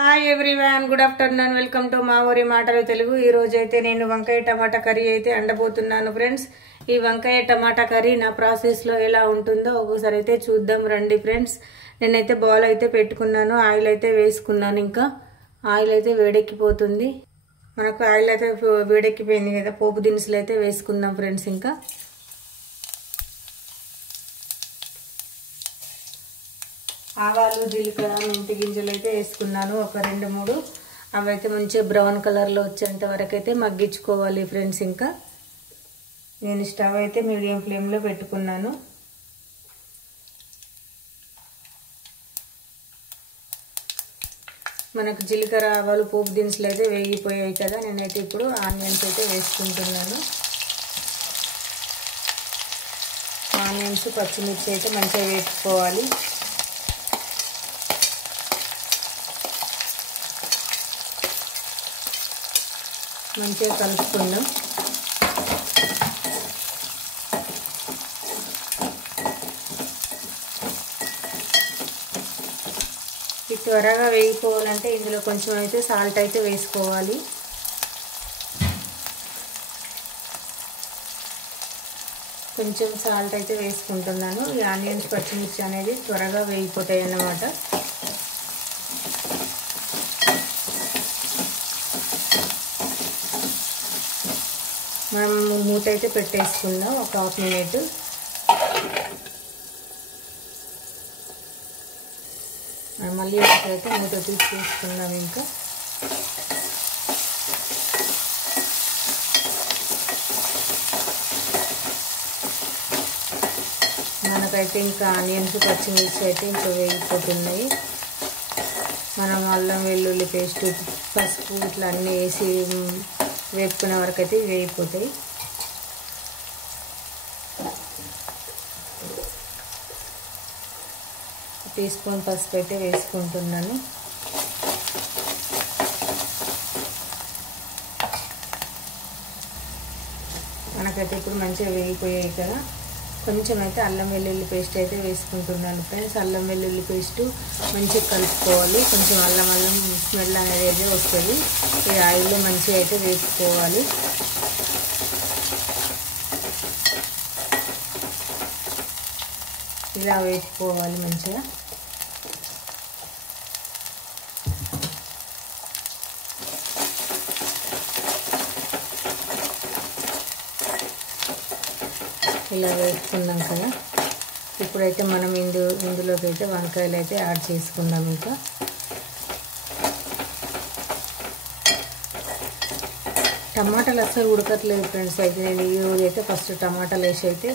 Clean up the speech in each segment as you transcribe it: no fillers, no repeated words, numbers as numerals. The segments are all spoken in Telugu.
Hi everyone, good afternoon. Welcome to మా ఊరి మాటలు తెలుగు. ఈ రోజు అయితే నేను వంకాయ టమాటా కర్రీ అయితే వండబోతున్నాను ఫ్రెండ్స్. ఈ వంకాయ టమాటా కర్రీ నా ప్రాసెస్లో ఎలా ఉంటుందో ఒకసారి అయితే చూద్దాం రండి ఫ్రెండ్స్. నేనైతే బౌల్ అయితే పెట్టుకున్నాను, ఆయిల్ అయితే వేసుకున్నాను. ఇంకా ఆయిల్ అయితే వేడెక్కిపోతుంది. మనకు ఆయిల్ అయితే వేడెక్కిపోయింది కదా, పోపు దినుసులు అయితే వేసుకుందాం ఫ్రెండ్స్. ఇంకా ఆవాలు, జీలకర్ర, మెంతి గింజలు అయితే వేసుకున్నాను, ఒక 2-3. అవి అయితే మంచిగా బ్రౌన్ కలర్లో వచ్చేంత వరకు అయితే మగ్గించుకోవాలి ఫ్రెండ్స్. ఇంకా నేను స్టవ్ అయితే మీడియం ఫ్లేమ్లో పెట్టుకున్నాను. మనకు జీలకర్ర, ఆవాలు, పోపు దినుసులు అయితే వేగిపోయాయి కదా. నేనైతే ఇప్పుడు ఆనియన్స్ అయితే వేసుకుంటున్నాను. ఆనియన్స్, పచ్చిమిర్చి అయితే మంచిగా వేసుకోవాలి. మంచిగా కలుపుకుందాం. ఇది త్వరగా వేగిపోవాలంటే ఇందులో కొంచెం అయితే సాల్ట్ అయితే వేసుకోవాలి. కొంచెం సాల్ట్ అయితే వేసుకుంటున్నాను. ఈ ఆనియన్స్, పచ్చిమిర్చి అనేది త్వరగా వేగిపోతాయి అన్నమాట. మనం మూత అయితే పెట్టేసుకుందాం ఒక 1/2 మినిట్. మళ్ళీ ఒకసారి మూత తీసేసుకుందాం. ఇంకా మనకైతే ఇంకా ఆనియన్స్, పచ్చిమిర్చి అయితే ఇంకా వేగిపోతున్నాయి. మనం అల్లం వెల్లుల్లి పేస్ట్, పసుపు ఇట్లా అన్నీ వేసి వేపుకునే వరకు అయితే వేగిపోతాయి. టీ స్పూన్ పసుపు అయితే వేసుకుంటున్నాను. మనకైతే ఇప్పుడు మంచిగా వేగిపోయాయి కదా. కొంచెం అయితే అల్లం వెల్లుల్లి పేస్ట్ అయితే వేసుకుంటున్నాను ఫ్రెండ్స్. అల్లం వెల్లుల్లి పేస్ట్ మంచిగా కలుపుకోవాలి. కొంచెం అల్లం స్మెల్ అనేది వస్తుంది. ఈ ఆయిల్లో మంచిగా అయితే వేసుకోవాలి. ఇలా వేసుకోవాలి మంచిగా. ఇలా వేసుకున్నాం కదా. ఇప్పుడైతే మనం ఇందులోకి అయితే వంకాయలు అయితే యాడ్ చేసుకుందాం. ఇంకా టమాటాలు అస్సలు ఉడకట్లేదు ఫ్రెండ్స్. అయితే నేను ఈరోజు అయితే ఫస్ట్ టమాటాలు వేసి అయితే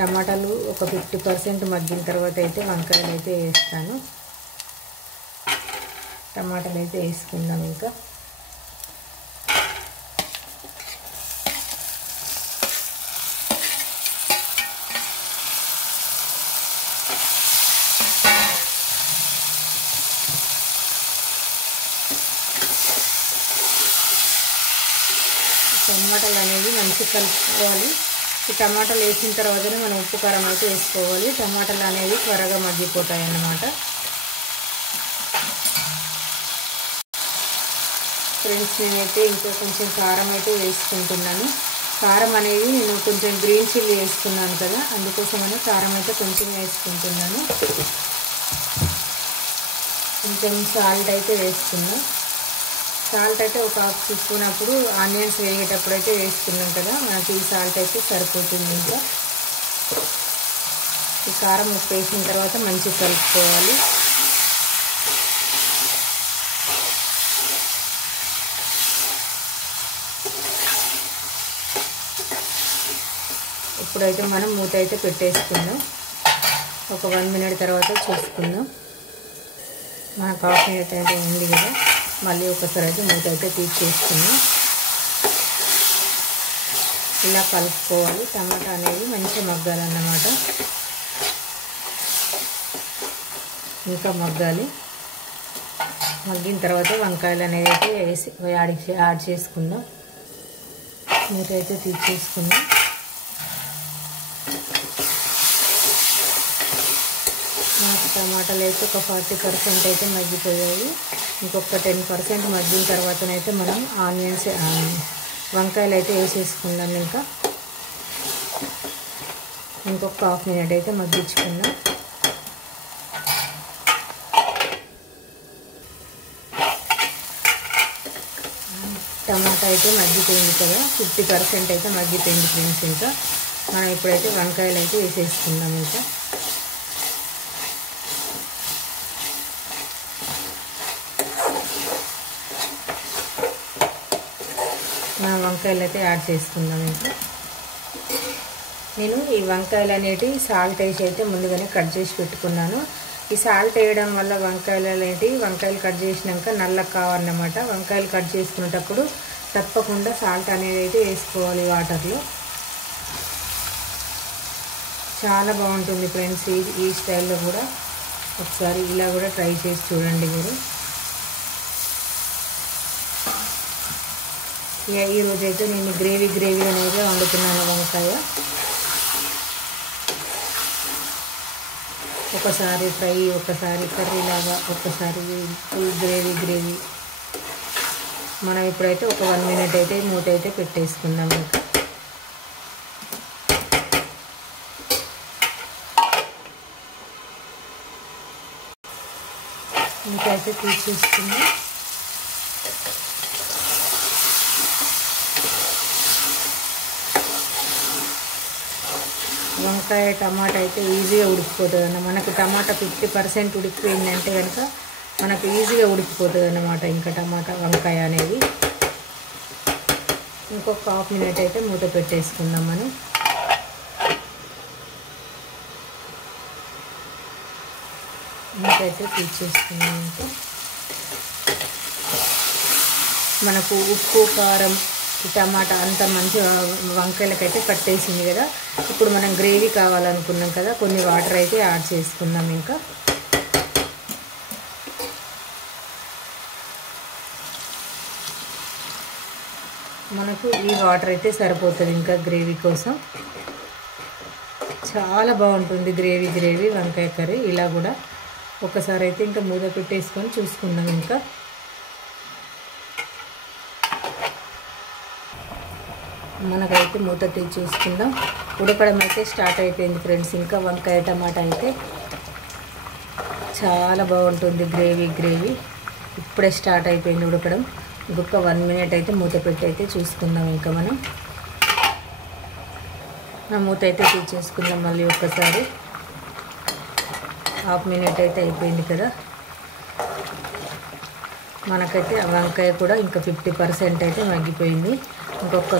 టమాటాలు ఒక 50% మగ్గిన తర్వాత అయితే వంకాయలు అయితే వేస్తాను. టమాటాలు అయితే వేసుకుందాం. ఇంకా టమాటాలు అనేది మంచిగా కలుపుకోవాలి. ఈ టమాటాలు వేసిన తర్వాతనే మనం ఉప్పు, కారం అయితే వేసుకోవాలి. టమాటాలు అనేది త్వరగా మగ్గిపోతాయి అన్నమాట. ఫ్రెండ్స్, నేనైతే ఇంకా కొంచెం కారం అయితే వేసుకుంటున్నాను. కారం అనేది నేను కొంచెం గ్రీన్ చిల్లీ వేసుకున్నాను కదా, అందుకోసమని కారం అయితే కొంచెం వేసుకుంటున్నాను. కొంచెం సాల్ట్ అయితే వేసుకున్నాను. సాల్ట్ అయితే ఒక 1/2 స్పూన్ అప్పుడు ఆనియన్స్ వేగేటప్పుడు అయితే వేసుకున్నాం కదా, మనకి ఈ సాల్ట్ అయితే సరిపోతుంది. ఇంకా ఈ కారం, ఉప్పు వేసిన తర్వాత మంచిగా కలుపుకోవాలి. ఇప్పుడైతే మనం మూత అయితే పెట్టేసుకుందాం. ఒక 1 మినిట్ తర్వాత చూసుకుందాం. మనకు 1/2 మినిట్ అయితే ఉంది కదా. మళ్ళీ ఒకసారి అయితే మూత అయితే తీసేసుకుందాం. ఇలా కలుపుకోవాలి. టమాటా అనేది మంచిగా మగ్గాలన్నమాట. ఇంకా మగ్గాలి. మగ్గిన తర్వాత వంకాయలు అనేది అయితే వేసి యాడ్ చేసుకుందాం. మూత అయితే తీసేసుకుందాం. నాకు టమాటాలు అయితే ఒక 40% అయితే మగ్గిపోయాయి. ఇంకొక 10% మగ్గిన తర్వాతనైతే మనం ఆనియన్స్ వంకాయలు అయితే వేసేసుకుందాం. ఇంకొక హాఫ్ మినిట్ అయితే మగ్గించుకుందాం. టమాటా అయితే మగ్గిపోయింది కదా, 50% అయితే మగ్గిపోయింది ఫ్రెండ్స్. ఇంకా మనం ఇప్పుడైతే వంకాయలు అయితే వేసేసుకుందాం. మనం వంకాయలు అయితే యాడ్ చేసుకుందాం. నేను ఈ వంకాయలు అనేటివి సాల్ట్ వేసి అయితే ముందుగానే కట్ చేసి పెట్టుకున్నాను. ఈ సాల్ట్ వేయడం వల్ల వంకాయలు కట్ చేసినాక నల్లగా కావాలన్నమాట. వంకాయలు కట్ చేసుకునేటప్పుడు తప్పకుండా సాల్ట్ అనేది అయితే వేసుకోవాలి వాటర్లో. చాలా బాగుంటుంది ఫ్రెండ్స్. ఈ స్టైల్లో కూడా ఒకసారి ఇలా కూడా ట్రై చేసి చూడండి మీరు. ఈరోజైతే నేను గ్రేవీ అనేది వండుతున్నాను వంకాయ. ఒకసారి ఫ్రై, ఒకసారి కర్రీ లాగా, ఒకసారి ఫుల్ గ్రేవీ. మనం ఇప్పుడైతే ఒక 1 మినిట్ అయితే మూత అయితే పెట్టేసుకుందాం. మూత అయితే తీసేసుకుందాం. వంకాయ టమాటా అయితే ఈజీగా ఉడికిపోతుంది అన్న. మనకు టమాటా 50% ఉడికిపోయిందంటే కనుక మనకు ఈజీగా ఉడికిపోతుంది అన్నమాట. ఇంకా టమాటా వంకాయ అనేది ఇంకొక హాఫ్ మినిట్ అయితే మూత పెట్టేసుకుందాం మనం. మూత అయితే తీసేసుకుందాం. ఇంకా మనకు ఉప్పు, కారం, టమాటా అంత మంచి వంకాయలకైతే పట్టేసింది కదా. ఇప్పుడు మనం గ్రేవీ కావాలనుకున్నాం కదా, కొన్ని వాటర్ అయితే యాడ్ చేసుకుందాం. ఇంకా మనకు ఈ వాటర్ అయితే సరిపోతుంది ఇంకా గ్రేవీ కోసం. చాలా బాగుంటుంది గ్రేవీ వంకాయ కర్రీ. ఇలా కూడా ఒకసారి అయితే ఇంకా మూత పెట్టేసుకొని చూసుకుందాం. ఇంకా మనకైతే మూత తీసి చూసుకుందాం. ఉడకడం అయితే స్టార్ట్ అయిపోయింది ఫ్రెండ్స్. ఇంకా వంకాయ టమాటా అయితే చాలా బాగుంటుంది గ్రేవీ. ఇప్పుడే స్టార్ట్ అయిపోయింది ఉడకడం. ఇంకొక 1 మినిట్ అయితే మూత పెట్టి అయితే చూసుకుందాం. ఇంకా మనం మూత అయితే తీసేసుకుందాం. మళ్ళీ ఒక్కసారి హాఫ్ మినిట్ అయితే అయిపోయింది కదా. మనకైతే వంకాయ కూడా ఇంకా 50% అయితే మగ్గిపోయింది. ఇంకొక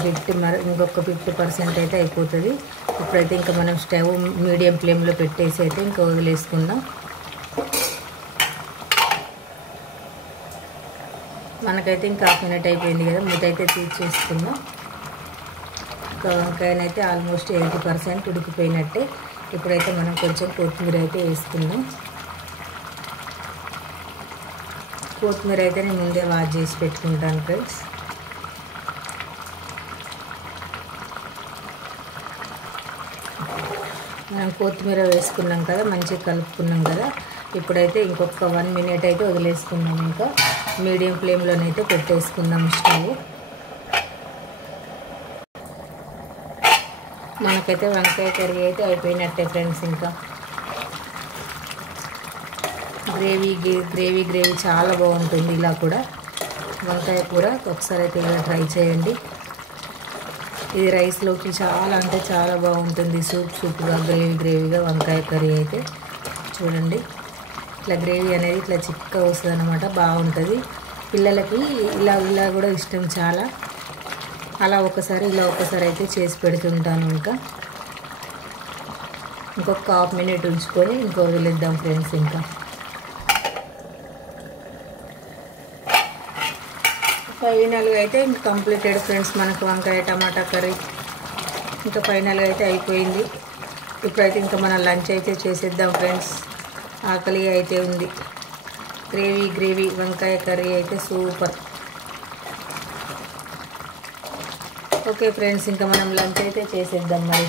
50% అయితే అయిపోతుంది. ఇప్పుడైతే ఇంకా మనం స్టవ్ మీడియం ఫ్లేమ్లో పెట్టేసి అయితే ఇంకా వదిలేసుకుందాం. మనకైతే ఇంకా హాఫ్ మినిట్ అయిపోయింది కదా, మూత అయితే తీసేసుకుందాం. ఇంకా వంకాయనైతే ఆల్మోస్ట్ 80% ఉడికిపోయినట్టే. ఇప్పుడైతే మనం కొంచెం కొత్తిమీర అయితే వేసుకుందాం. కొత్తిమీర అయితే నేను ముందే వాష్ చేసి పెట్టుకుంటాను ఫ్రెండ్స్. మనం కొత్తిమీర వేసుకున్నాం కదా, మంచిగా కలుపుకున్నాం కదా. ఇప్పుడైతే ఇంకొక 1 మినిట్ అయితే వదిలేసుకుందాం. ఇంకా మీడియం ఫ్లేమ్లోనైతే పెట్టేసుకుందాం స్టవ్. మనకైతే వంకాయ కర్రీ అయితే అయిపోయినట్టే ఫ్రెండ్స్. ఇంకా గ్రేవీ చాలా బాగుంటుంది. ఇలా కూడా వంకాయ కూర ఒకసారి అయితే ఇలా ట్రై చేయండి. ఇది రైస్లోకి చాలా అంటే చాలా బాగుంటుంది. సూప్గా గ్రేవీగా వంకాయ కర్రీ అయితే చూడండి. ఇట్లా గ్రేవీ అనేది ఇట్లా చిక్కగా వస్తుంది అన్నమాట, బాగుంటుంది. పిల్లలకి ఇలా కూడా ఇష్టం చాలా. అలా ఒకసారి అయితే చేసి పెడుతుంటాను. ఇంకొక హాఫ్ మినిట్ ఉంచుకొని ఇంకో వదిలేద్దాం ఫ్రెండ్స్. ఇంకా ఫైనల్గా అయితే ఇంక కంప్లీటెడ్ ఫ్రెండ్స్ మనకు వంకాయ టమాటా కర్రీ. ఇంకా ఫైనల్గా అయితే అయిపోయింది. ఇప్పుడైతే ఇంకా మనం లంచ్ అయితే చేసేద్దాం ఫ్రెండ్స్. ఆకలి అయితే ఉంది. గ్రేవీ వంకాయ కర్రీ అయితే సూపర్. ఓకే ఫ్రెండ్స్, ఇంకా మనం లంచ్ అయితే చేసేద్దాం మరి.